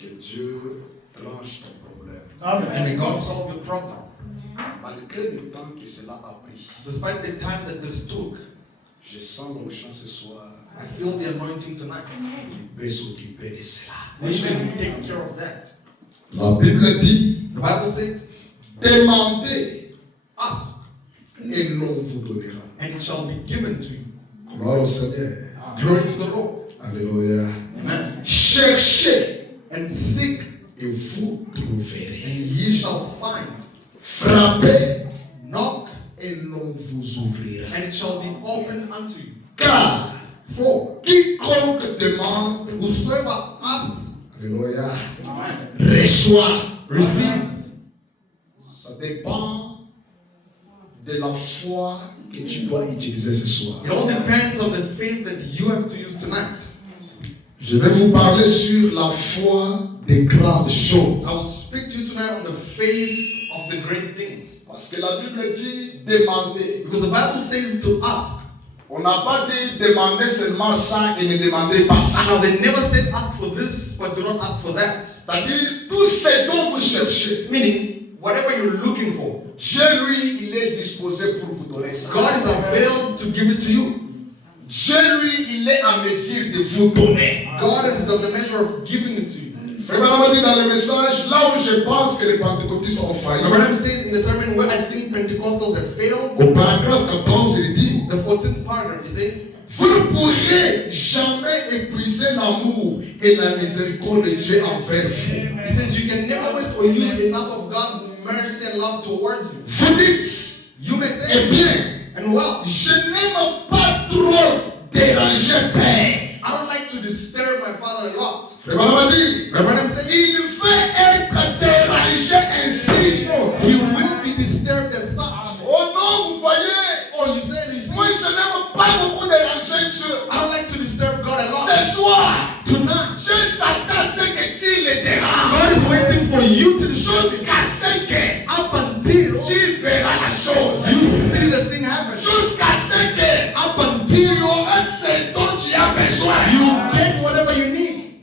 Que Dieu tranche ton problème. Amen. And may God solve your problem. Malgré le temps que cela a pris, Despite the time that this took, je sens l'onction ce soir. I feel the anointing tonight. Il peut s'occuper de cela. We can take care of that. La Bible dit, The Bible says, demandez ask, et l'on vous donnera. and it shall be given to you. Gloire au Seigneur. Glory to the Lord. Alléluia. Amen. Cherchez And seek, et vous trouverez. and ye shall find. Frappez Knock, et l'on vous ouvrira. and it shall be opened unto you. Car For quiconque demande, whosoever asks, alléluia, amen, reçoit. receives. Ça dépend de la foi que tu dois utiliser ce soir. It all depends on the faith that you have to use tonight. Je vais vous parler sur la foi des grandes choses. I will speak to you tonight on the faith of the great things. Parce que la Bible dit demander. Because the Bible says to ask. On n'a pas dit demander seulement ça et ne demandez pas ça. Now they never said ask for this, but do not ask for that. C'est-à-dire tout ce dont vous cherchez. Meaning, whatever you're looking for, Dieu, lui, il est disposé pour vous donner ça. God is available to give it to you. Dieu, lui, il est en mesure de vous donner. God is on the measure of giving it to you. Frère Branham dit dans le message, là où je pense que les pentecôtistes ont failli. The Branham says in the sermon where I think Pentecostals have failed, Au paragraphe 14, il dit, the 14th paragraph, he says, vous ne pourrez jamais épuiser l'amour et la miséricorde de Dieu envers vous. he says you can never waste or use enough of God's mercy and love towards you. Vous dites, You may eh say, bien, and well, je n'aime pas trop déranger Père. I don't like to disturb my father a lot. Frère Branham dit, The Branham says, il veut être dérangé ainsi. he will be disturbed as such. Oh non, vous voyez, Oh, you say, moi je n'aime pas beaucoup déranger Dieu. I don't like to disturb God a lot. Ce soir, Tonight, Dieu s'attend à ce que tu le déranges. God is waiting for you to disturb him. Jusqu'à ce que Up until tu verras la chose. you see the thing happen. Jusqu'à ce que Up tu until auras ce dont tu as besoin. you get whatever you need.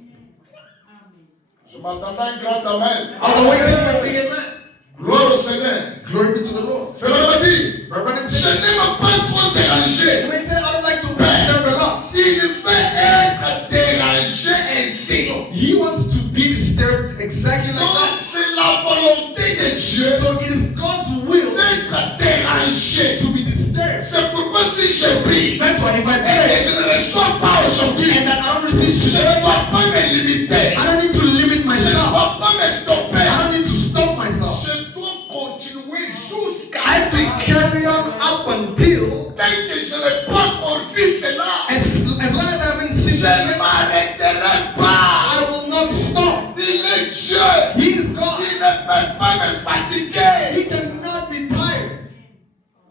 Je m'attendais à un grand amen. I was waiting for a big amen. Gloire au Seigneur. Glory be to the Lord. Frère Branham dit, My brother je said, n'aime pas trop déranger. you may say, I don't like to disturb a lot. Il veut être dérangé ainsi. He wants to be disturbed exactly like Donc that. c'est la volonté de Dieu So it is God's will d'être dérangé. to be disturbed. C'est pourquoi si je prie That's why if I et pray que je ne reçois pas aujourd'hui, and that I don't receive je ne today, dois pas me limiter. I don't need to limit Je ne myself. dois pas me stopper. I don't need to stop myself. Je dois continuer jusqu'à I ce should carry on up until tant que je n'ai pas encore vu cela, as long as I haven't seen je it ne yet, m'arrêterai pas. I will not stop. Il est Dieu. He is God. Il ne peut pas me fatiguer. He cannot be tired.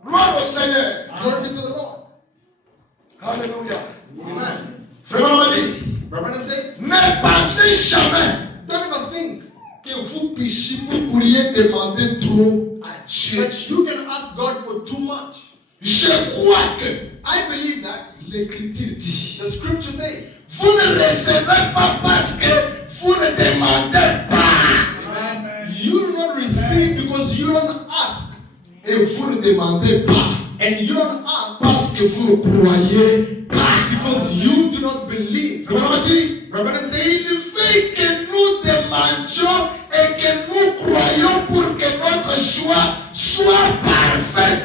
Gloire au Seigneur. Glory be to the Lord. Alléluia. Amen. Frère Branham dit, Brother says, ne pensez jamais don't ever think que vous puissiez, vous pourriez demander trop à Dieu. that you can ask God for too much. Je crois que I believe that l'Écriture dit, the scripture says, vous ne recevez pas parce que vous ne demandez pas. amen, you do not receive because you don't ask. Et vous ne demandez pas And you don't ask parce que vous ne croyez pas. because you do not believe. Frère Branham dit, Brother says, il fait que nous demandions et que nous croyons pour que notre joie soit parfaite.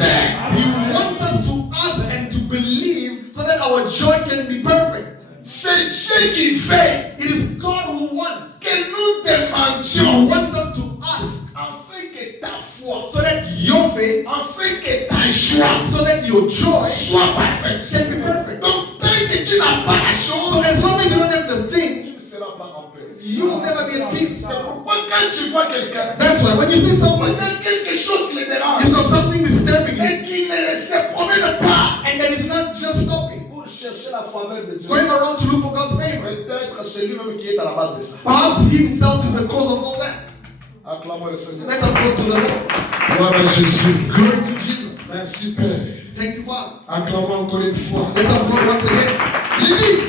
He wants us to ask and to believe so that our joy can be perfect. C'est Dieu qui fait It is God who wants. que nous He demandions wants us to ask afin que ta foi, so that your faith, afin que ta joie so that your joy soit parfaite. can be perfect. Donc, tant que tu n'as pas la So chose, as long as you don't have the thing, tu ne seras pas en paix. you will never be at peace. C'est pourquoi quand tu vois quelqu'un, That's why when you see il someone, y a quelque chose qui le dérange it's got something disturbing you, et qui ne se promène pas and that is not just stopping, pour chercher la faveur de Dieu. going around to look for God's favor. Peut-être c'est lui-même qui est à la base de ça. Perhaps he himself is the cause of all that. Acclamons le Seigneur. Let's applaud to the Lord. Gloire à Jésus. Glory to Jesus. Merci Père. Thank you, Father. Acclamons encore une fois. Let's applaud once again. Il dit,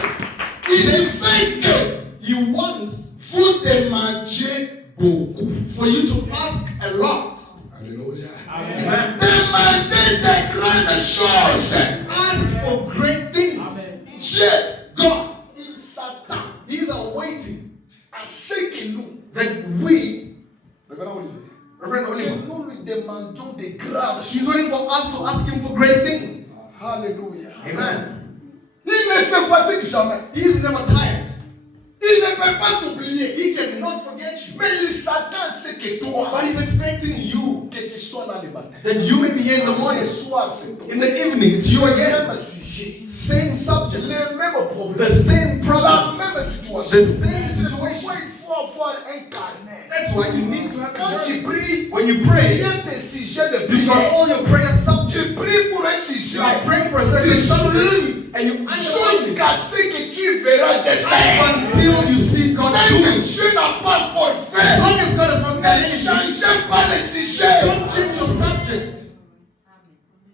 il fait que He wants vous demandez beaucoup. For you to ask a lot. Alléluia. Amen. Demandez des grandes choses. Ask for great things. Dieu, God, il s'attend He's awaiting à ce que nous, that we, Reverend Reverend Olivier, Oliver, que nous lui demandions des grandes He's choses. waiting for us to ask Him for great things. Alléluia. Amen. Il ne se fatigue jamais. He is never tired. Il ne peut pas t'oublier. He cannot forget you. Mais il s'attend à ce que toi, But He's expecting you, que tu sois là le matin. that you may be here in the morning. Le soir, c'est toi. In the evening, it's you again. Même sujet. Same subject. Les mêmes problèmes. The same La problem. même situation. The same C'est situation. pourquoi il faut avoir un carnet. That's why you need to have Quand a tu journal. pries, When you tu pray, as tes sujets de you got prière. all your prayer subjects. Tu pries pour un sujet. You are praying for a Tu certain subject, soulignes and you underline it jusqu'à ce que tu verras Dieu faire. until you see God Tant do que it. Dieu n'a pas encore As fait, long as God has not ne done anything, changez pas le sujet. don't change your subject.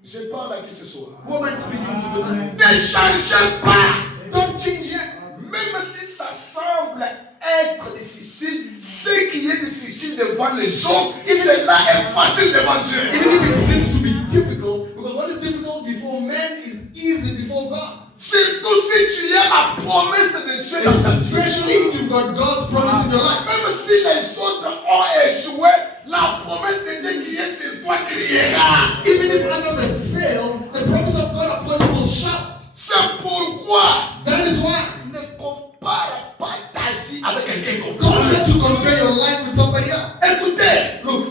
Je parle à qui ce soir. Who am I speaking to tonight? Ne changez pas. Don't change yet. Même si ça semble être difficile, ce qui est difficile devant les hommes, cela est facile devant Dieu. Even if it seems to be difficult, because what is difficult before man is easy before God. Surtout si tu as la promesse de Dieu dans ta vie. Especially if you've got God's promise in your life. Même si les autres ont échoué, la promesse de Dieu qui est sur toi criera. Even if others have failed, the promise of God upon you will shout. C'est pourquoi That is why. ne compare pas ta vie avec quelqu'un Don't d'autre. try to compare your life with somebody else. Écoutez, Look,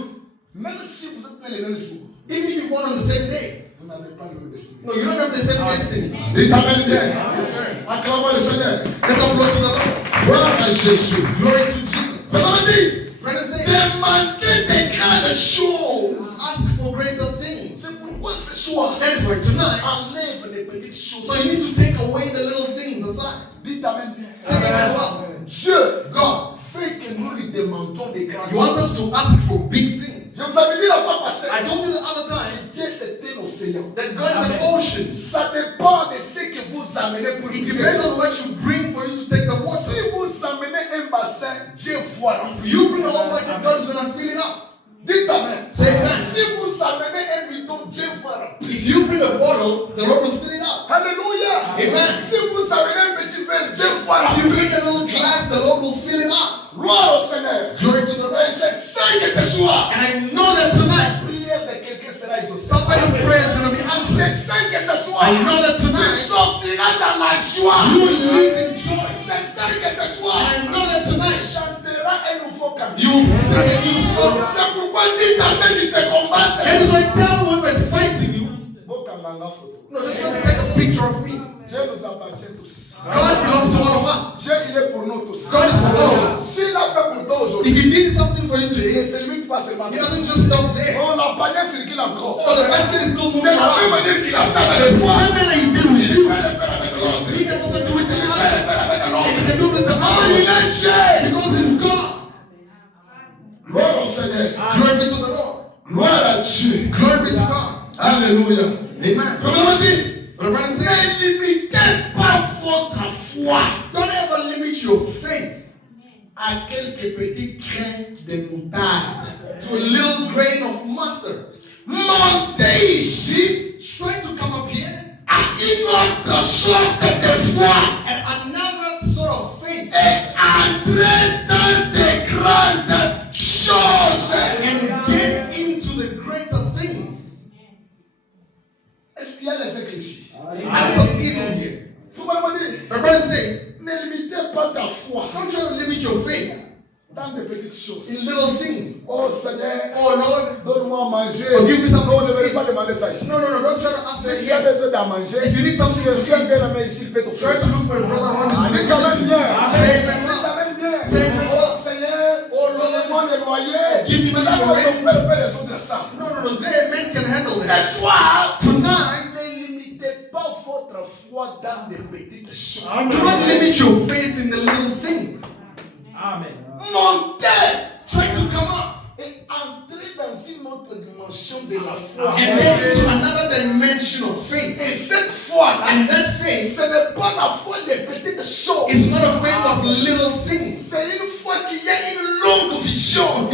même si vous êtes né le même jour, even if you're born on the same day, vous n'avez pas le même destin. no, you don't have the same destiny. Il t'amène bien. Yes, sir. Acclamons le Seigneur. Let's applaud to the Lord. Gloire à Jésus. Glory to Jesus. Comment dit? Brennan says, Demandez des grandes choses. ask for greater things. C'est pourquoi ce soir, That is why tonight, enlève les petites choses. so you need to take away the little things aside. Dites Amen bien. Say amen well. Dieu God, fait que nous lui demandons des grandes He wants choses. us to ask for big things. Je vous avais dit la fois passée, I told you the other time Dieu c'était l'océan. that God is an ocean. Ça dépend de ce que vous amenez pour It vous depends aider. on what you bring for you to take the water. Si vous amenez un bassin, Dieu voit remplir. You bring a whole bucket, God is going to fill it up. Dites Amen. Say amen. Si vous amenez un bidon, Dieu voit remplir. If you bring a bottle, the Lord will fill it up. Alléluia. Amen. Si vous amenez un petit verre, Dieu voit If you remplir. bring a little glass, the Lord will fill it up. Gloire au Seigneur. Glory to the Lord. Et je sais que ce soir, And I know that la tonight, prière de quelqu'un sera exaucée. somebody's prayer is going to be Je answered. sais que ce soir, I know that tu tonight, sortiras dans la joie. you will live in joy. Je sais que ce soir, I know that tu tonight, chanteras un nouveau cantique. you will sing a new song. C'est pourquoi dis à ceux qui te combattent. That is why tell whoever is fighting you, Bokanganga photo. no, just want to take a picture of me. Dieu nous appartient tous. God belongs to all of us. Dieu, il est pour nous tous. God is for all of us. S'il a fait pour toi If aujourd'hui, He did something for you il ne today, se limite pas seulement. He doesn't just stop there. Oh, la panière circule encore. Oh, the basket is still De moving la même around. manière qu'il a fait The avec toi, same way that He did with il you, peut le faire avec l'autre. He can also do it with the Il peut le other. faire avec And l'autre. He can do it with the Oh, other. il est Dieu. Because He's God. Gloire au Seigneur. Glory be to the Lord. Gloire à Dieu. Glory be to God. Alléluia. Amen. Comment on dit? But Abraham said, Ne limitez pas votre foi don't ever limit your faith à quelques petits grains de moutarde. to a little grain of mustard. Montez ici Try to come up here à une autre sorte de foi and another sort of faith et entrez dans de grandes choses. and get into the greater things. Est-ce qu'il y a les églises? And some evils here. Vous m'avez dit, But Abraham says, ne limitez pas ta foi don't try to limit your faith dans de petites in choses. little things. Oh Seigneur, Oh Lord, donne-moi à manger. Oh, give me some Non, je ne vais food. pas demander ça ici. no, don't try to ask Si me tu as again. besoin d'en manger, If you need something si to je suis un eat, bien aimé ici, il peut te try faire. to look for a brother one to Dis quand même bien. Say amen. Dis quand même bien. Say amen. Oh Seigneur, Oh Lord, donne-moi les loyers. give me Ça money va for ton rent. père peut résoudre ça. No, there men can handle that. Ce soir, Tonight, ne limitez pas votre foi dans des petites choses. do not limit your faith in the little things. Amen. Montez Try to come up et entrez dans une autre dimension de la foi. and get into another dimension of faith. Et cette foi-là, And that faith ce n'est pas la foi des petites choses. is not a faith of little things. C'est une foi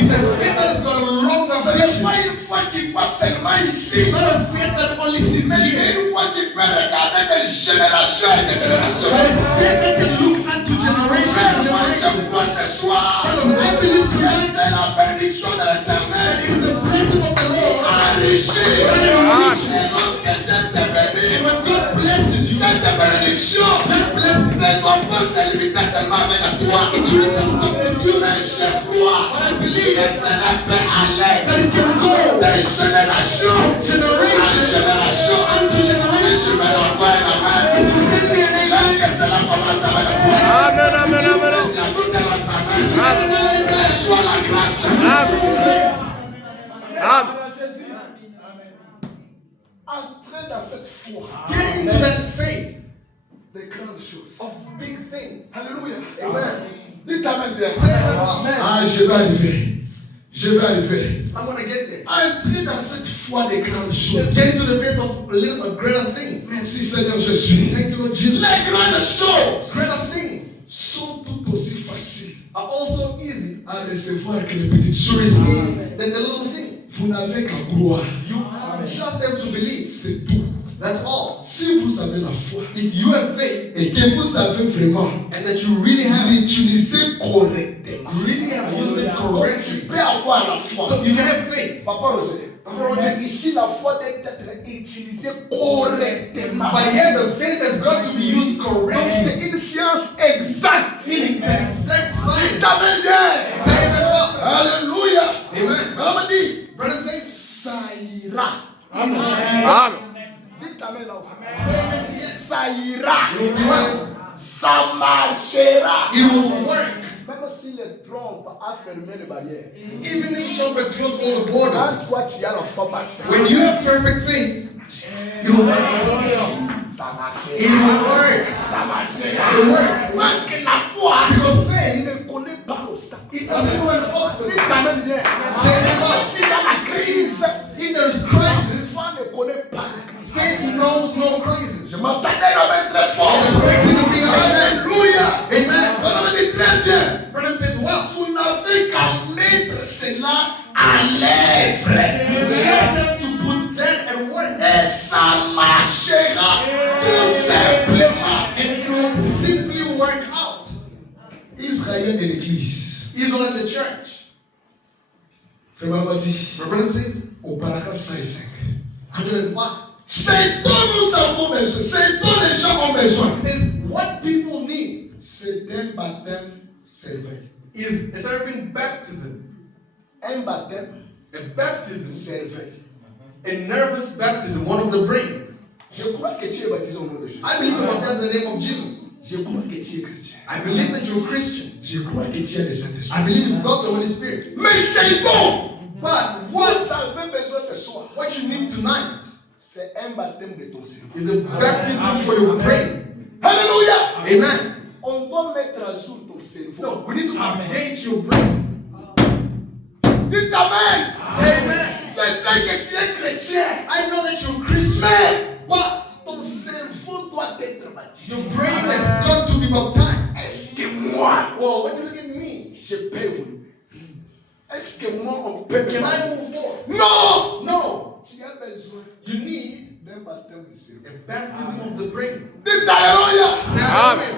It's a faith that has got a longer Ce n'est vision. pas une foi qui voit seulement ici. It's not a faith that only sees Mais c'est here. une foi qui peut regarder des générations et des générations. But it's faith that can look unto generation Frère, and moi je generation. crois ce soir Brothers, I believe que tonight c'est la bénédiction de that l'Éternel. it is the blessing of the Lord. Enrichir. Et lorsque Dieu te bénit, When God blesses you, cette bénédiction ne doit pas se limiter seulement avec toi. it shouldn't just stop with you. Mais je crois But I believe que cela peut aller that it can go de génération en generation génération. unto Si generation. tu me l'envoies la main, If you send me an amen, est-ce que cela commence avec toi? Amen, amen, amen. Si tu as tout dans ta main, reçois la grâce. Amen. Entrez dans cette foi get into that faith des grandes choses. of big things. Alléluia. Amen. Dites Amen bien. Say amen. Ah, je vais arriver. Je vais arriver. I'm going to get there. Entrez dans cette foi des grandes Just choses. get into the faith of greater things. Merci Seigneur Jésus. Thank you, Lord Jesus. Les grandes choses Greater things sont tout aussi faciles are also easy à recevoir que les petites to choses. receive than the little things. Vous n'avez qu'à croire. You just have to believe. C'est tout. That's all. Si vous avez la foi If you have faith et que vous avez vraiment and that you really have l'utilisé correctement, you really have used it tu correctly, peux avoir la foi. so you can have faith. Papa Roger, ici la foi doit être utilisée correctement. But here the faith has got to be used Donc correctly. c'est une science exacte. Meaning an exact science. T'avais bien. Say amen. Alléluia. Amen. Maman dit, Brother says, ça ira. Amen. Dites amen là. say amen. Yes. Ça ira. It will be well. Ça marchera. It will work. Même si les trompes a fermé les barrières. Even if Trump has closed all the Quand borders, toi tu as la foi parfaite, when you have perfect faith, it will work. ça It marchera. will work. Ça marchera. It will work. Parce que la foi Because faith, ne connaît pas l'obstacle. it doesn't know an obstacle. Dites amen bien. S'il y a la crise, If there is crisis, la foi ne connaît pas la crise. faith knows no crisis. Je m'entendais la main très fort. And expecting to be amen. Alléluia. Amen. On me dit très bien. Brother says, well, Vous n'avez qu'à mettre cela à l'œuvre. you just have to put that at work. Et ça marchera tout simplement. And it will simply work out. Israël et l'Église. Israel and the church. Frère Mamadi, My brother says, au paragraphe 105. 105. C'est dont nous avons besoin, c'est dont les gens ont besoin. It says, what people need C'est un baptême cervelle. is a certain baptism. Un baptême A baptism, cervelle. a nervous baptism, one of the brain. Je crois que tu es baptisé au nom de Jésus. I believe you baptize in the name of Jesus. Je crois que tu es chrétien. I believe that you're a Christian. Je crois que tu as le Saint-Esprit. I believe you've got the Holy Spirit. Mais c'est bon. But Vous what, avez besoin ce soir. what you need tonight C'est un baptême de ton cerveau. is a baptism for your brain. Alléluia. Amen. On doit mettre à jour ton cerveau. No, we need to update your brain. Dites amen. Say amen. Je sais que tu es chrétien. I know that you're a Christian, Mais but ton cerveau doit être baptisé. your brain has got to be baptized. Est-ce que moi, Well, what do you look at me? je peux évoluer? Est-ce que moi, on peut Can I évoluer? move forward? Non. No. Tu as besoin You need d'un baptême de cerveau. a baptism of the brain. Dites alléluia. Say Amen.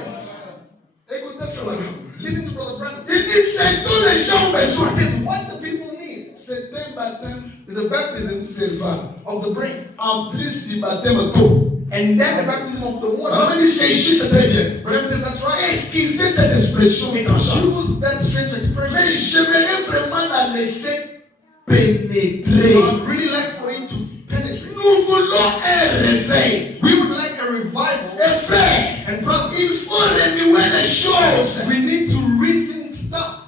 Écoutez cela. Listen to Brother Branham. Il dit c'est tous les gens ont besoin. He says, what the people need C'est un baptême is a baptism cerval. of the brain. En plus du baptême d'eau. And then the baptism of the On water. va dire c'est ici, c'est très bien. Brother says, that's right. Excusez cette expression méchante. Use that strange expression. Mais j'aimerais vraiment la laisser pénétrer. I would really like for it to penetrate. Nous voulons un réveil. We would like a revival. Et frère, And brother, il faut renouer les choses. we need to rethink stuff.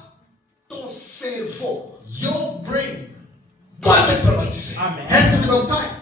Ton cerveau Your brain doit être baptisé. has to be baptized.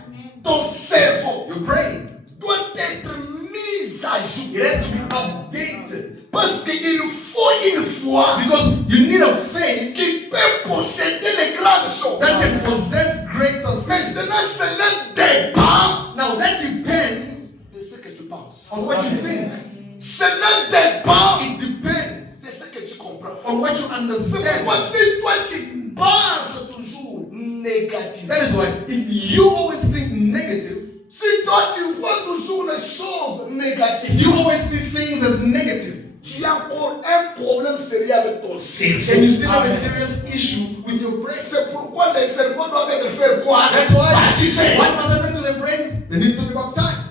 Ton cerveau Your brain, doit être mis à jour. it has to be updated. Parce qu'il faut une foi Because you need a faith qui peut posséder les grandes choses. that can possess greater things. Maintenant, cela dépend Now that depends de ce que tu penses. on what you think. Cela dépend It depends de ce que tu comprends. on what you C'est understand. pourquoi si toi tu pense toujours négativement, That is why if you always think negative, si toi tu vois toujours les choses if négatives, you always see things as negative, tu as encore un problème sérieux avec ton then you cerveau. still have a serious issue with your brain. C'est pourquoi les cerveaux doivent être fait quoi? That's why Baptisés. what must happen to their brains? They need to be baptized.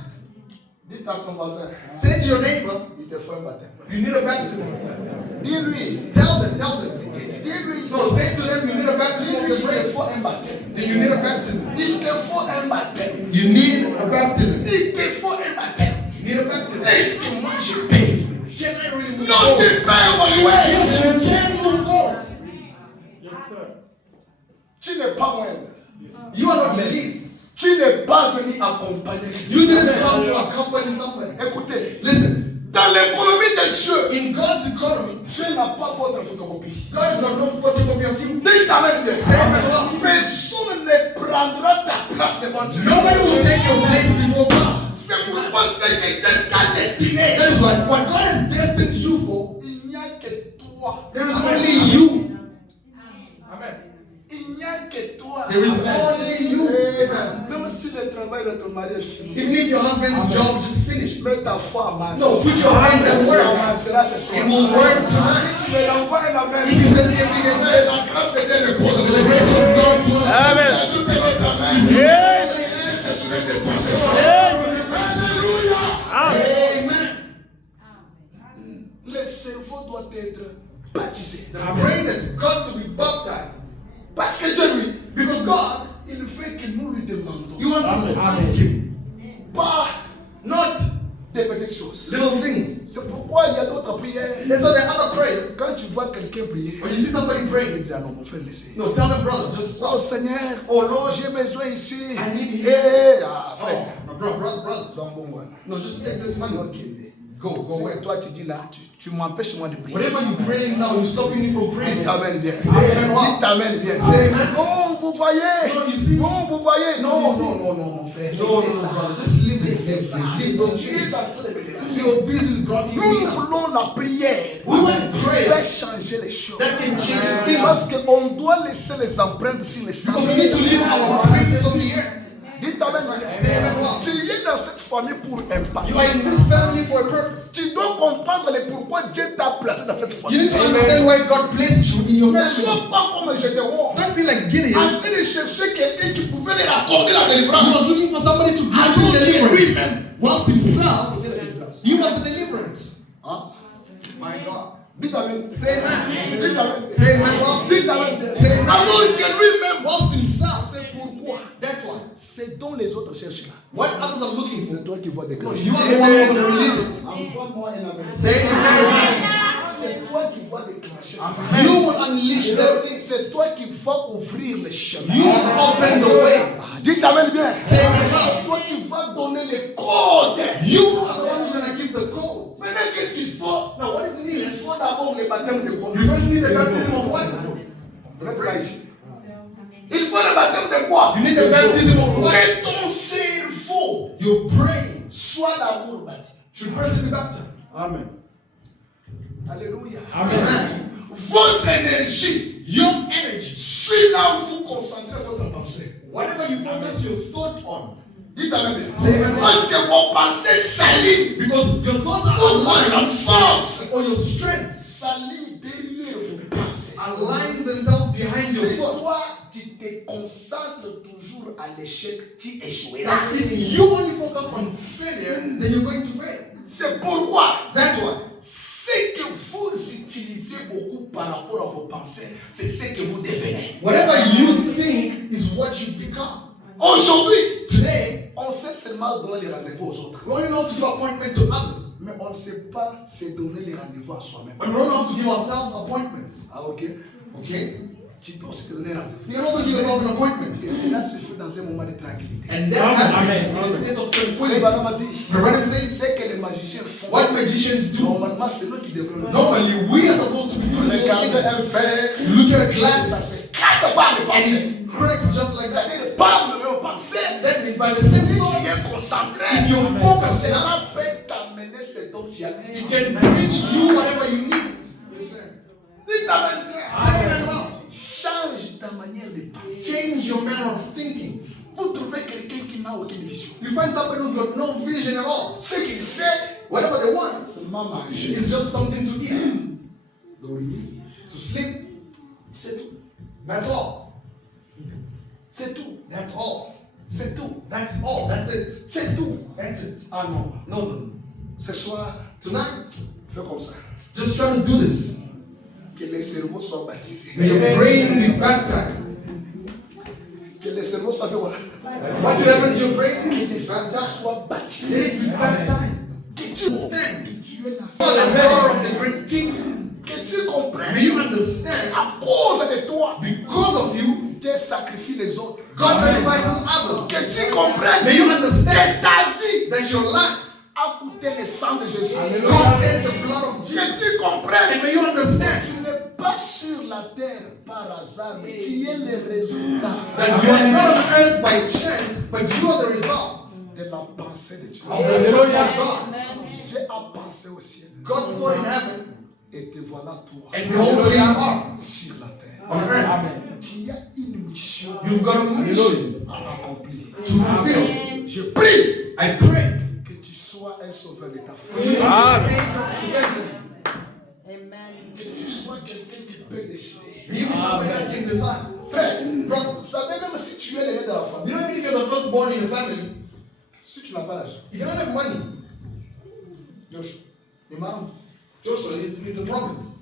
Dis à ton voisin, Say to your neighbor, il te faut un baptême. you need a baptism. Dis-lui, Tell them. dis-lui, No, say to them, you need a baptism of dis-lui, your il te brain. faut un baptême. Then you need a baptism. Il te faut un baptême. You need a baptism. Il te faut un baptême. You need a baptism. Est-ce que moi je paye? Can I really move Non, forward? tu peux évoluer. Yes, you can move forward. Tu n'es pas moindre. You are not the least. Tu n'es pas venu accompagner quelqu'un. You didn't come to accompany somebody. Écoutez, Listen, dans l'économie de Dieu, in God's economy, Dieu n'a pas votre photocopie. God is not no photocopy of you. Dis ta main bien. Amen. Personne ne prendra ta place devant Dieu. Nobody will take your place before God. C'est pourquoi c'est quelqu'un qui a destiné. That is why what God has destined you for, Il n'y a que toi. there is only you. Amen. Il n'y a que toi. There is only you. Amen. Même si le travail de ton mari est fini, Even if your husband's job just finished, mets ta foi en marche. no, put your hand at Ça work. marchera ce soir. It will work tonight. Si tu me l'envoies un amen, If you send me a big et amen, la grâce de Dieu repose the sur grace toi. of God will Amen. Ajoute notre amen. Yeah. C'est sur les deux points ce soir. Alléluia. Amen. Le cerveau doit être baptisé. The brain has got to be baptized. Parce que Dieu, lui, Because God, il veut que nous lui demandions. He wants us to ask Him, Pas not des petites choses. little things. C'est pourquoi il y a d'autres prières. That's why there are other prayers. Quand tu vois quelqu'un prier, When you see somebody il praying, dit, ah non, mon frère, laissez. no, tell them, brother, just Oh Seigneur, oh Lord, j'ai besoin ici. I need Eh, it. ah, Oh, frère. no, brother. Zambongwana. No, just take this money. Go Si away. toi tu dis là, tu m'empêches moi de prier. Whatever you're praying now, you're stopping me from Dis praying. t'amènes bien. Amen. Dis t'amènes bien. Amen. Non, vous voyez. No, you see. Non, vous voyez. Non, You see. non, mon frère. No, Laissez ça. brother, just leave it. Laissez ça. Leave Tu it. es en train de me déranger. Your business blocking Nous me. voulons la prière. We want prayer Peut changer les choses. that can change things. Parce qu'on doit laisser les empreintes sur les Because we sangs. need to leave our prints on the earth. Dis t'amènes Say amen. bien. Tu es dans cette famille pour impact. You are in this family for a purpose. Tu dois comprendre le pourquoi Dieu t'a placé dans cette You famille. need to understand why God placed you in your Ne family. sois pas comme Gédéon. Don't be like Gideon. En train de chercher quelqu'un qui pouvait leur accorder la He délivrance. was looking for somebody to grant him deliverance. Whilst himself, he was the deliverance. Hein? My God. Dis t'amènes. Say amen. Dis t'amènes. Say amen. Well, Dis t'amènes. Say amen. Alors que lui-même, whilst himself, c'est pourquoi. that's why. C'est dont les autres cherchent là. What others are looking for, C'est toi qui vas no, déclencher. you are the one who's going to release it. Envoie-moi un amen. Say amen. C'est toi qui vas déclencher ça. You will unleash that thing. C'est toi qui vas ouvrir les chemins. You will open the way. Dis t'amènes bien. Say amen. C'est toi qui vas donner les codes. You are the one who's going to give the code. Maintenant, qu'est-ce qu'il faut? Now, what is Il needed? faut d'abord le baptême de quoi? You first need the baptism of what? Reste là ici. Il faut le baptême de quoi? You need the baptism of what? Que ton cerveau Your brain soit d'abord baptisé. should first be baptized. Amen. Alléluia. Amen. Votre énergie, Your energy, suit là où vous concentrez votre pensée. whatever you focus your thought on, Dites amen bien. Say amen. Parce que vos pensées s'alignent. because your thoughts are Ou votre aligned, force or your strength s'aligne derrière vos pensées. aligns themselves behind your Si thoughts. toi, tu te concentres toujours à l'échec, tu échoueras. Now, if you only focus on failure, then you're going to fail. C'est pourquoi That's why. ce que vous utilisez beaucoup par rapport à vos pensées, c'est ce que vous devenez. Whatever you think is what you become. Aujourd'hui, Today, on sait seulement donner les rendez-vous aux autres. we only know how to give appointment to others, Mais on ne sait pas se donner les rendez-vous à soi-même. but we don't know how to give ourselves appointments. Ah ok? Okay? Tu peux aussi te donner rendez-vous. You can also give yourself an appointment. Et cela se fait dans un moment de tranquillité. And that happens in a state of Oui, tranquility. Madame m'a dit, The Bible says, c'est que les magiciens font. what magicians do, Normalement, c'est nous qui devrions le faire. normally we are supposed to be doing Regardez those things. un verre, You look at a ça glass se casse par les and pensées. it cracks just like that. C'est-à-dire, par le même pensée. That means by the Si same tu law, es concentré, if you're focused enough, cela peut t'amener ce dont tu as it besoin. can bring you whatever you need. Yes, sir. Dis ta main. Say amen well. Change change your manner of thinking. Vous trouvez quelqu'un qui n'a aucune vision. You find somebody who's got no vision at all. Ce qu'il sait, Whatever they want seulement manger, is just something to eat, dormir, to sleep. c'est tout. That's all. C'est tout. That's all. C'est tout. That's all. That's it. C'est tout. That's it. Ah non. No, no. Ce soir, Tonight, fais comme ça. just try to do this. Que les cerveaux soient baptisés. May your brain be baptized. Que les cerveaux soient quoi? What did happen to your Que brain? les cerveaux soient baptisés. Say be baptized. Que tu Stand. que tu es la For the power of the great King. Que tu comprennes. May you understand, À cause de toi, because of you, Dieu sacrifie les autres. God sacrifices others. Que tu comprennes. May you understand Que ta vie that your life a coûté le sang de Jésus. costed the blood of Que Jesus. tu comprennes. And may you understand Tu n'es pas sur la terre par hasard, mais tu es le résultat that you are not on earth by chance, but you are the result de la pensée de Dieu. of the thought of God. Dieu a pensé au ciel. God thought in heaven, Et te voilà toi and behold, here you are sur la terre. on earth. Tu as une mission You've got a mission à accomplir. to fulfill. Je prie I pray que tu sois un sauveur de ta for you famille. to Amen. be saved eventually. Que tu sois quelqu'un qui peut décider. May you be somebody that can decide. Frère, vous savez, même si tu es l'aîné de la You famille, know, even if you're the firstborn in your family, si tu n'as pas l'argent, if you don't have money, Josh, imam, Joshua, it's a problem.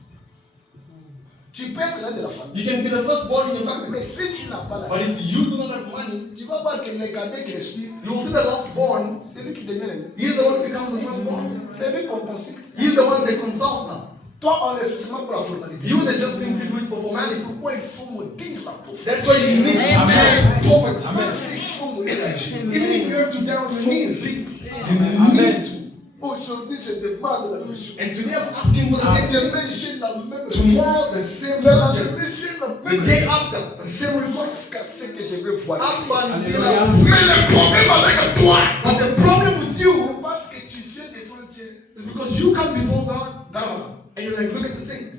tu peux être l'aîné de la famille. You can be the firstborn in your family, Mais si tu n'as pas but l'argent, if you do not have money, tu vas voir que le cadet qui respire, you will see the lastborn. c'est lui qui devient l'aîné. He's the one who becomes the firstborn. C'est lui qu'on consulte. He's the one they consult now. Toi, on le fait seulement pour la formalité. You they just simply do it for C'est formality. pourquoi il faut maudire la pauvreté. That's why you need to manage poverty. Même s'il faut mourir la vie. Even if you have to get on your knees, you need to. Aujourd'hui, je demande la mission. And today I'm asking for the same thing. Demain, j'ai la même Tomorrow, the same La subject. demain, j'ai la The même day after, the same result. jusqu'à ce que je vais voir. Up until Alléluia. I Mais le problème avec toi, But the problem with you c'est parce que tu viens devant Dieu. is because you come before God D'abord, and you're like, look at the things.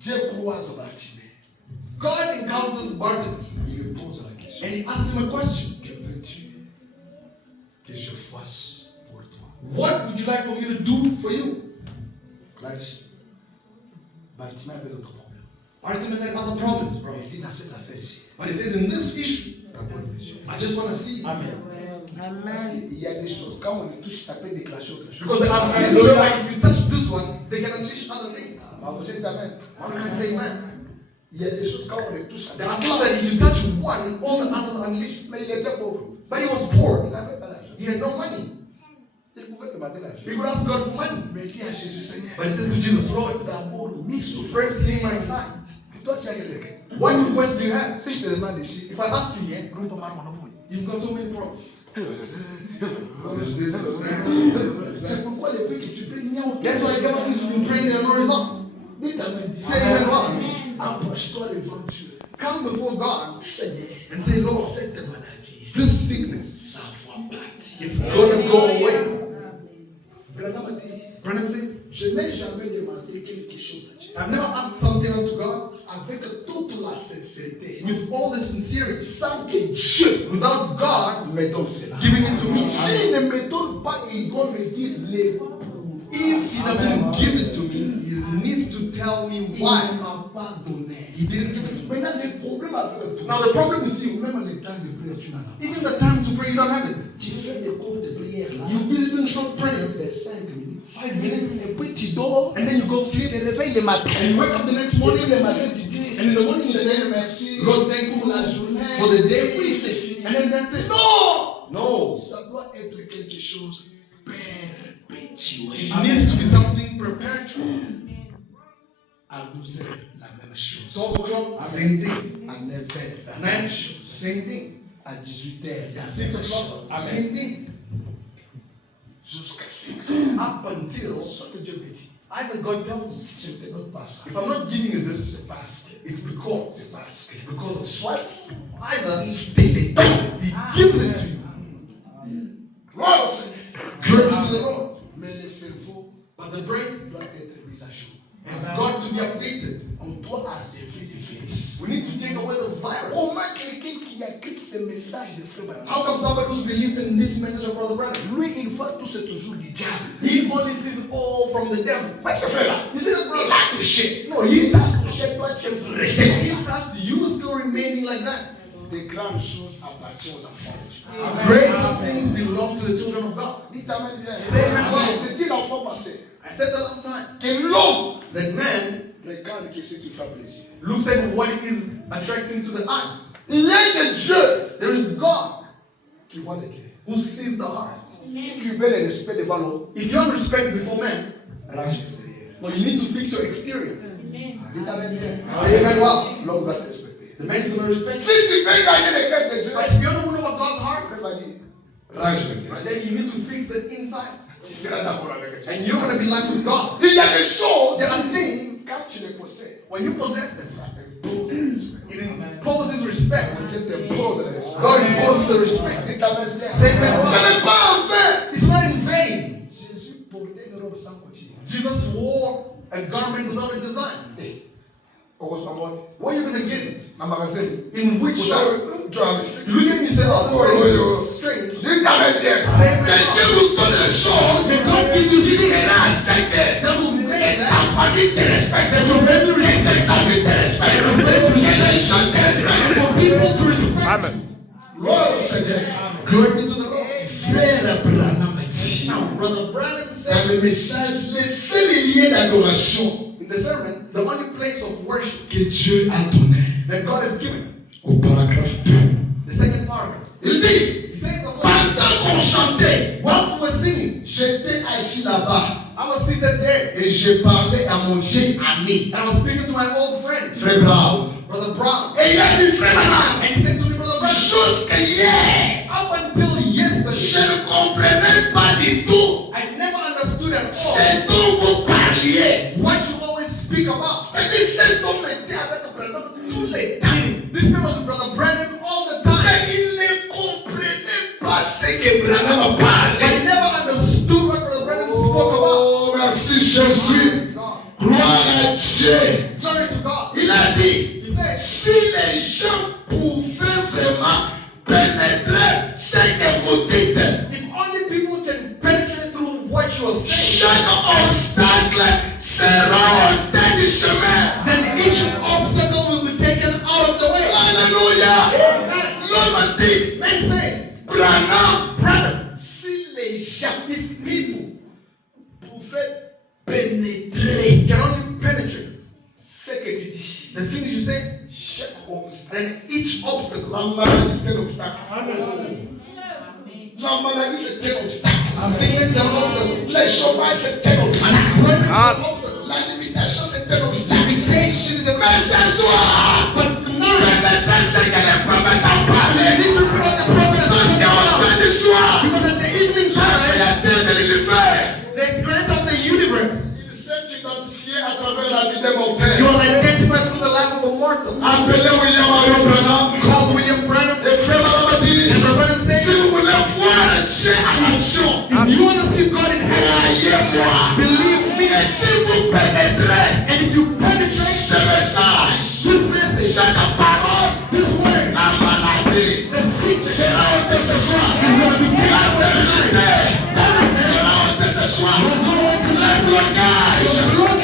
Dieu croise Bartimée. God encounters Bartimaeus Il lui pose la question. and he asks him a question. Que veux-tu que je fasse pour toi? What would you like for me to do for you? Clarisse, Bartimée avait d'autres problèmes. Bartimaeus had other problems, bro. Il dit dans cette affaire ici, But he says, in this issue, d'abord une vision. I just want to see. Parce qu'il y a des choses, quand on les touche, ça peut déclencher autre chose. Because I'm pretty sure if you touch this one, they can unleash other things. Ma vous dites amen. Why don't I say amen? Il y a des choses, quand on les touche, ça There are things that if you touch one, all the others are unleashed. Mais il était pauvre. But he was Il poor. n'avait pas l'argent. He had no money. Il pouvait demander l'argent. He could ask God for money. Mais il dit à Jésus, Seigneur, But he says to Jesus, Lord, d'abord, mise sur first heal my sight. Et toi, tu as quelle requête? What request do you have? Si je te demande ici, If I ask you here, rompe pas mon abonnement. you've got so many problems. C'est pourquoi les pays que tu pries, il n'y a aucun. That's why ever since you've been praying, there are no results. Dis amen. Say amen, Lord. Approche-toi devant Dieu. Come before God Seigneur, and say, Lord, cette maladie, this sickness, ça va partir. it's gonna go away. Branham a dit, Branham said, je n'ai jamais demandé quelque chose à Dieu. I've never asked something unto God Avec toute la sincérité, with all the sincerity, sans que Dieu without God me donne cela. giving it to me. S'il ne me donne pas, il doit me dire les pourquoi. If He doesn't give it to me, He needs to tell me Il why ne m'a pas donné. He didn't give it to me. Maintenant, le problème avec toi, Now the problem with you, même le temps de prière, tu n'en as pas. even the time to pray, you don't have it. Tu fais des cours de prière là, You're busy doing short prayers, c'est 5 minutes. 5 minutes, Et puis tu dors, and then you go tu sleep, te réveilles le matin. and you wake up the next Et morning, puis le matin, tu dis, and in the morning you Seigneur, say, merci Lord, thank you pour la journée. for the Et day, puis c'est fini. and then that's it. Non! No, Ça doit être quelque chose perpétuel. it needs to be something perpetual. À 12 heures, la même chose. 12 o'clock, same thing. À 9 heures, la 9, même chose. same thing. À 18 heures, la 6 même o'clock, chose. same thing. Jusqu'à 5 heures. Up until Ce que Dieu me dit, either God tells us, si je ne te donne pas ça, if I'm not giving you this, c'est parce que, it's because c'est parce que, it's because of soit either il te le donne. He gives it to you. Gloire au Seigneur. Glory be to the Lord. Mais le cerveau But the brain doit être mis à jour. has got to be updated. On doit enlever les vices. We need to take take away the virus. Comment quelqu'un qui a écrit ce message de Frère Branham, How come somebody who's believed in this message of Brother Branham? lui, il voit tout, c'est toujours du diable. He only sees it all from the devil. Ouais, ce frère-là, You see that il brother? a touché. No, he touched. Touché, toi, tu es toujours resté comme He ça. touched you, still remaining like that. De grandes choses appartiennent aux enfants de Dieu. Greater things belong to the children of God. Dites Amen bien. Say amen well. C'est dit l'enfant passé. I said the last time Que l'homme that man regarde que ce qui frappe les yeux. looks at what is attracting to the eyes. Il y a que Dieu There is God qui voit les cœurs. who sees the heart. Si tu veux le respect devant l'homme, If you want respect before man, rage l'extérieur. well, you need to fix your exterior. Dites Amen bien. Say amen well. L'homme doit te respecter. The man is going to respect Si you. tu veux gagner les cœurs de Dieu, But if you don't know what God's heart, Frère va dire, rage l'extérieur. then you need to fix the inside. Tu seras d'accord avec Dieu. And you're going to be like with God. Il y a des choses, There are things, quand tu les possèdes, when you possess them, ça impose le respect. it imposes respect. Dieu t'impose le respect. God imposes the respect. Dites Amen bien. Say amen Ce well. n'est pas en vain. It's not in vain. Jésus portait une robe sans couture. Jesus wore a garment without a design. Eh, heureusement, moi, Where are you going to get it? dans le magasin, In which shop? tu as mis. You look at me and say, oh, this is strange. Dites Amen bien. Say amen. Que Dieu nous donne les choses. May God give you Il things est accepté. that will Et make ta that. famille te respecte. That your family Et tes amis te respectent. Et les gens te respectent. For people to respect. Amen. Gloire au Seigneur. Glory be to the Lord. Frère Branham dit Now, Brother Branham dans said le message, le seul lieu d'adoration in the sermon, the only place of worship que Dieu a donné that God has given, au paragraphe 2. the second paragraph. Il dit, He says, the Lord, pendant qu'on chantait, whilst we were singing, j'étais assis là-bas I was seated there, et je parlais à mon vieil ami, and I was speaking to my old friend, Frère Brown. Brother Brown. Et il a dit, Frère Branham, And he said to me, Brother Brown, jusqu'à hier, up until je yesterday, ne comprenais pas du tout I never understood at all ce dont vous parliez. what you always speak about. C'est-à-dire, cet homme était avec Branham tous les temps. This man was with Brother Branham all the time. Mais il ne comprenait pas ce que Branham But parlait. he never understood what Brother Branham spoke about. Oh, merci Jésus. Gloire à Dieu. Glory to God. Il a dit, He said, si les gens pouvaient vraiment pénétrer ce que vous dites, if only people can penetrate through what you are saying, chaque obstacle sera ôté du chemin. then each obstacle will be taken out of the way. Alléluia. Amen. L'homme a dit, Man says, Branham, Branham, si les gens if people pouvaient pénétrer can only penetrate ce que tu dis, the things you say, chaque obstacle. then each obstacle, La maladie, c'est un obstacle. La maladie, c'est un obstacle. sickness is an obstacle, Le chômage, c'est un obstacle. employment is an obstacle, La limitation, c'est un obstacle. limitation is an Mais obstacle. ce soir, But tonight, pénétrer ce que les prophètes ont you parlé. need to put on the prophet Parce as qu'au well. temps du soir, Because at the evening la time, créateur de l'univers, the creator of the universe, il s'est identifié à travers la vie des mortels. he was identified through the life of a mortal. Appelez William Marion Branham. Called William Branham. Et frère Branham a dit, And Brother Branham si said, vous voulez voir Dieu à l'action, if you want to see God in heaven, croyez-moi. believe me. Et si vous pénétrez And if you penetrate ce message, this message, cette parole, this word, la maladie the sickness sera ôtée ce soir. is going to be taken La out stérilité tonight. sera ôtée ce soir. We're going to Le blocage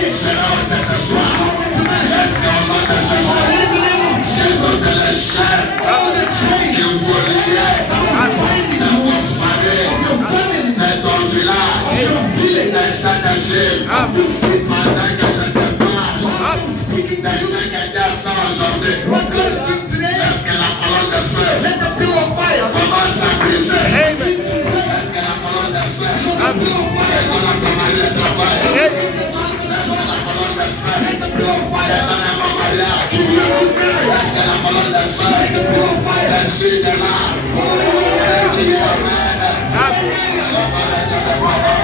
sera ôté ce soir. Est-ce qu'au nom de Jésus, j'ai ôté les chaînes qui vous liaient de vos familles, de ton village, de cette ville, pendant que je te parle, de ce que Dieu fait aujourd'hui. Est-ce que la colonne de feu commence à briser? Est-ce que la colonne de feu est dans la camarade de travail? Est-ce que la colonne de feu est dans mon mariage? Est-ce que la colonne de feu est sur de l'âme? C'est Dieu, amen. Je parle de la parole.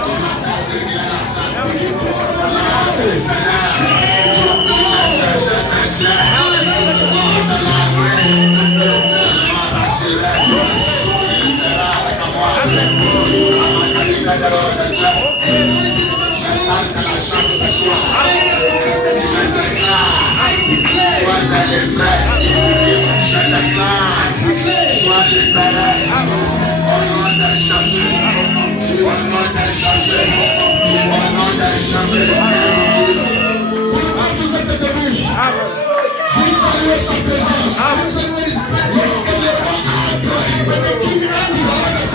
Commence à séguer la salle. Merci Seigneur. Je sais Dieu. De la nuit. Il sera avec moi. À ma qualité de l'homme de Dieu. Je parle de la chance ce soir. Je déclare. Sois délivré. Lorsque le roi entre, When the king enters,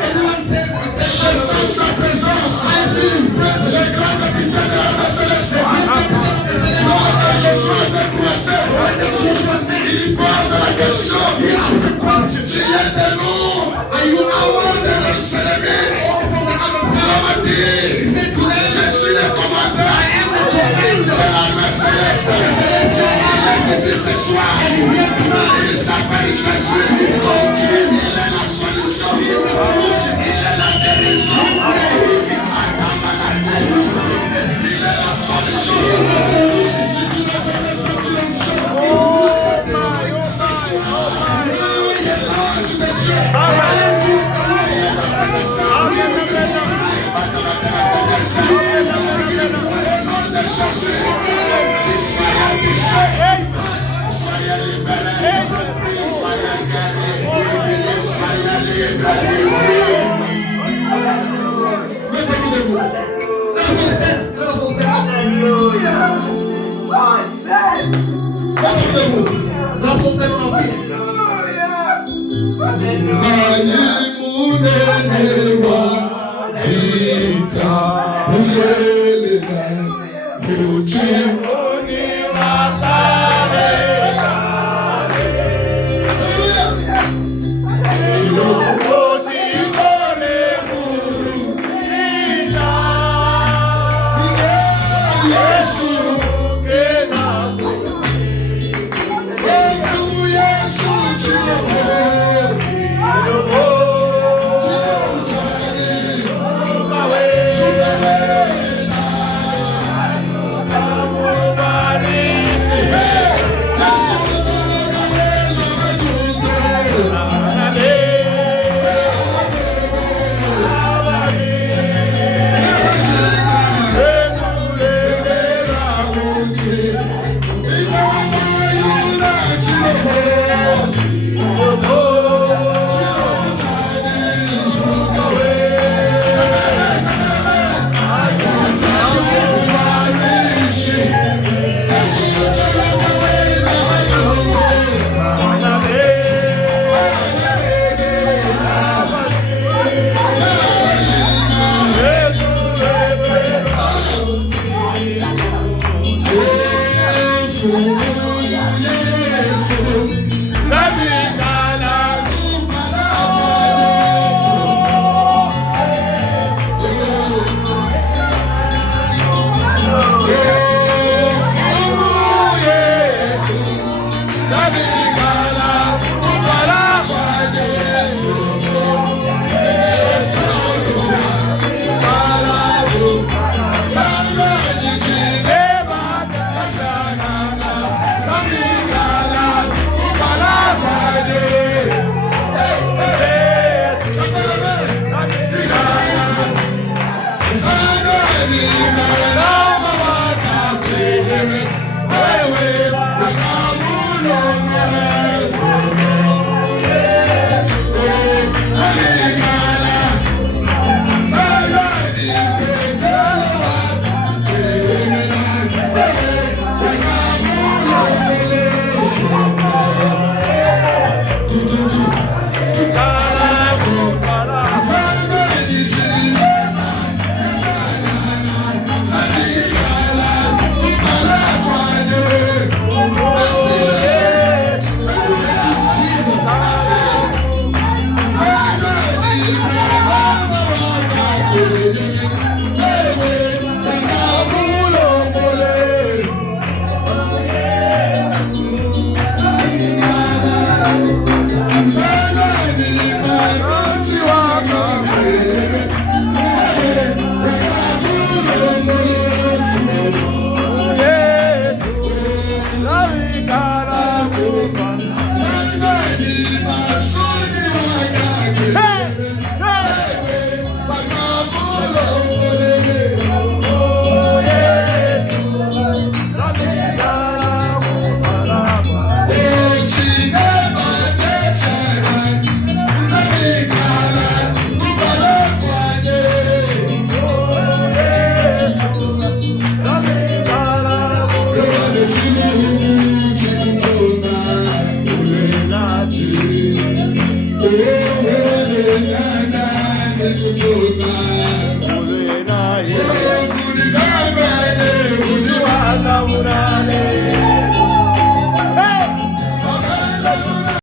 everyone says, je sens sa présence. I feel his presence. Le grand capitaine de l'armée céleste. When Joshua était coincé. Il pose la question. he asked the question, Tu es de nous. are you our De nos ennemis. or from the other Il side? m'a dit, He said to them, je suis le commandant I am the commander de l'armée céleste. Il est ici ce soir. Il s'appelle Jésus. Il est la solution. Il est la guérison. À ta maladie. Il est la solution. Si tu n'as jamais senti l'onction, ce soir, il est l'ange de Dieu. Il est dans cette salle. Au nom de Jésus, soyez touchés. Soyez libérés. Soyez guéris. Soyez libérés. Mettez-vous debout. let us all stand up. Hallelujah. Oh, say. Mettez-vous debout. Let us all stand on our feet. Hallelujah.